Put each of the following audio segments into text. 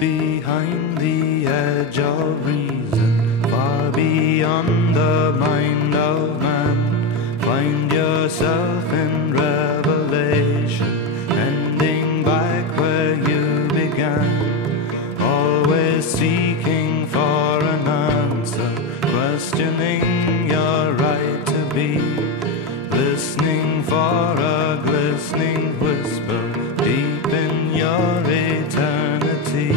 behind the edge of reason, far beyond the mind of man. Find yourself in revelation, ending back where you began. Always seeking for an answer, questioning your right to be, listening for a glistening whisper deep in your eternity.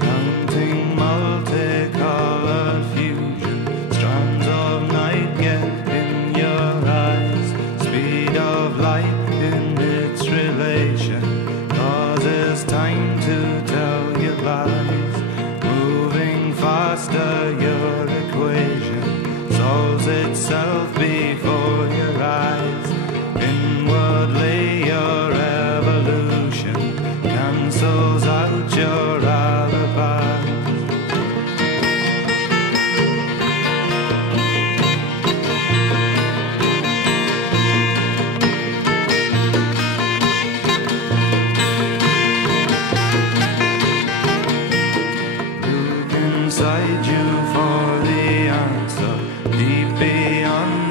Counting multicolored fusion, strands of night get in your eyes, speed of light in its relation causes time to tell you lies. Moving faster, your equation solves itself before your eyes. Inwardly, your evolution cancels out your alibi. Inside you for the answer, deep beyond